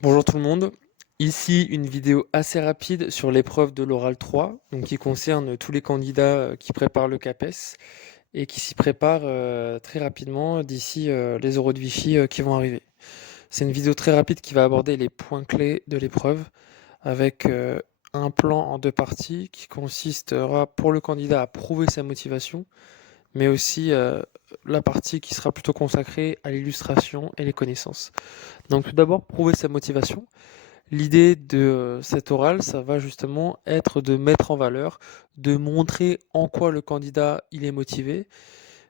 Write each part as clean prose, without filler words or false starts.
Bonjour tout le monde. Ici, une vidéo assez rapide sur l'épreuve de l'oral 3, donc qui concerne tous les candidats qui préparent le CAPES et qui s'y préparent très rapidement d'ici les oraux de Vichy qui vont arriver. C'est une vidéo très rapide qui va aborder les points clés de l'épreuve avec un plan en deux parties qui consistera pour le candidat à prouver sa motivation, mais aussi la partie qui sera plutôt consacrée à l'illustration et les connaissances. Donc tout d'abord, prouver sa motivation. L'idée de cet oral, ça va justement être de mettre en valeur, de montrer en quoi le candidat il est motivé,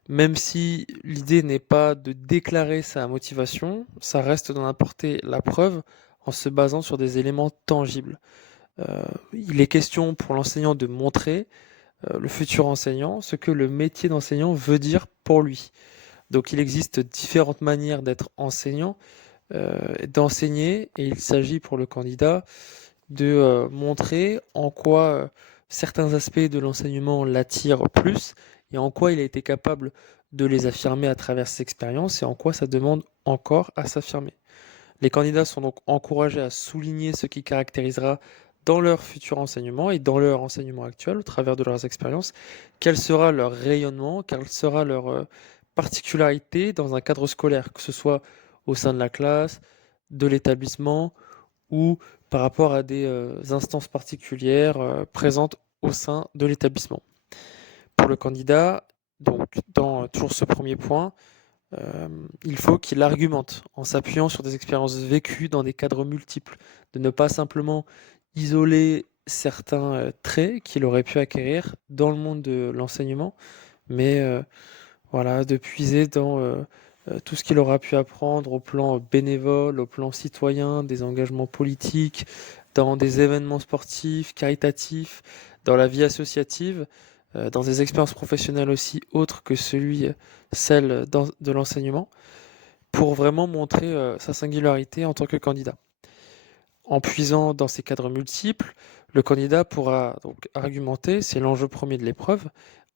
même si l'idée n'est pas de déclarer sa motivation, ça reste d'en apporter la preuve en se basant sur des éléments tangibles. Il est question pour l'enseignant de montrer, le futur enseignant, ce que le métier d'enseignant veut dire pour lui. Donc il existe différentes manières d'être enseignant, d'enseigner, et il s'agit pour le candidat de montrer en quoi certains aspects de l'enseignement l'attirent plus et en quoi il a été capable de les affirmer à travers ses expériences et en quoi ça demande encore à s'affirmer. Les candidats sont donc encouragés à souligner ce qui caractérisera dans leur futur enseignement et dans leur enseignement actuel, au travers de leurs expériences, quel sera leur rayonnement, quelle sera leur particularité dans un cadre scolaire, que ce soit au sein de la classe, de l'établissement ou par rapport à des instances particulières présentes au sein de l'établissement. Pour le candidat, donc dans toujours ce premier point, il faut qu'il argumente en s'appuyant sur des expériences vécues dans des cadres multiples, de ne pas simplement isoler certains traits qu'il aurait pu acquérir dans le monde de l'enseignement, mais voilà, de puiser dans tout ce qu'il aura pu apprendre au plan bénévole, au plan citoyen, des engagements politiques, dans des événements sportifs, caritatifs, dans la vie associative, dans des expériences professionnelles aussi autres que celle de l'enseignement, pour vraiment montrer sa singularité en tant que candidat. En puisant dans ces cadres multiples, le candidat pourra donc argumenter, c'est l'enjeu premier de l'épreuve,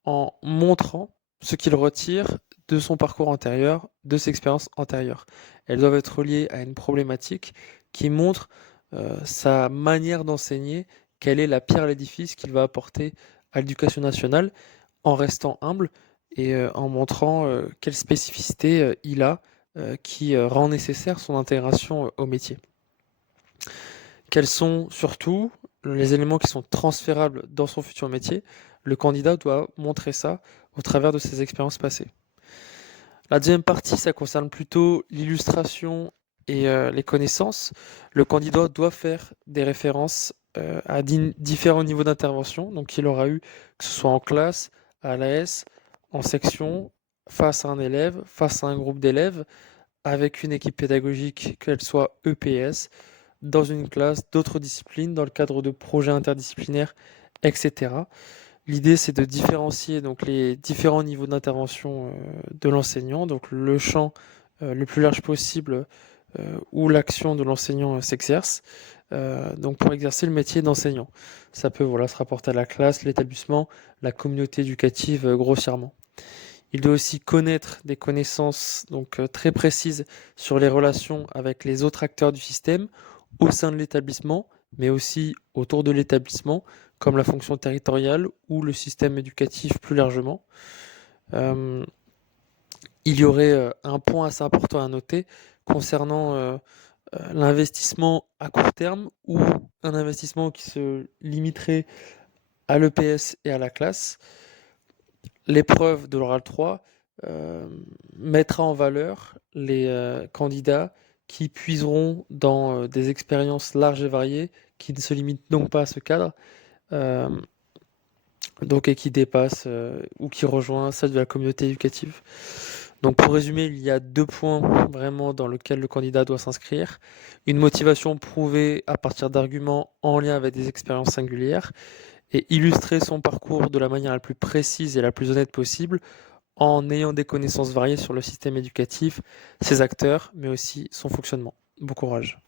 en montrant ce qu'il retire de son parcours antérieur, de ses expériences antérieures. Elles doivent être liées à une problématique qui montre sa manière d'enseigner, quelle est la pierre à l'édifice qu'il va apporter à l'éducation nationale, en restant humble et en montrant quelle spécificité il a qui rend nécessaire son intégration au métier. Quels sont surtout les éléments qui sont transférables dans son futur métier? Le candidat doit montrer ça au travers de ses expériences passées. La deuxième partie, ça concerne plutôt l'illustration et les connaissances. Le candidat doit faire des références à différents niveaux d'intervention, donc qu'il aura eu, que ce soit en classe, à l'AS, en section, face à un élève, face à un groupe d'élèves, avec une équipe pédagogique, qu'elle soit EPS, dans une classe, d'autres disciplines, dans le cadre de projets interdisciplinaires, etc. L'idée, c'est de différencier donc les différents niveaux d'intervention de l'enseignant, donc le champ le plus large possible où l'action de l'enseignant s'exerce, donc pour exercer le métier d'enseignant. Ça peut voilà, se rapporter à la classe, l'établissement, la communauté éducative grossièrement. Il doit aussi connaître des connaissances donc très précises sur les relations avec les autres acteurs du système au sein de l'établissement, mais aussi autour de l'établissement, comme la fonction territoriale ou le système éducatif plus largement. Euh, il y aurait un point assez important à noter concernant l'investissement à court terme ou un investissement qui se limiterait à l'EPS et à la classe. L'épreuve de l'oral 3 mettra en valeur les candidats qui puiseront dans des expériences larges et variées, qui ne se limitent donc pas à ce cadre, euh, donc et qui dépassent ou qui rejoint celle de la communauté éducative. Donc pour résumer, il y a deux points vraiment dans lesquels le candidat doit s'inscrire. Une motivation prouvée à partir d'arguments en lien avec des expériences singulières et illustrer son parcours de la manière la plus précise et la plus honnête possible en ayant des connaissances variées sur le système éducatif, ses acteurs, mais aussi son fonctionnement. Bon courage.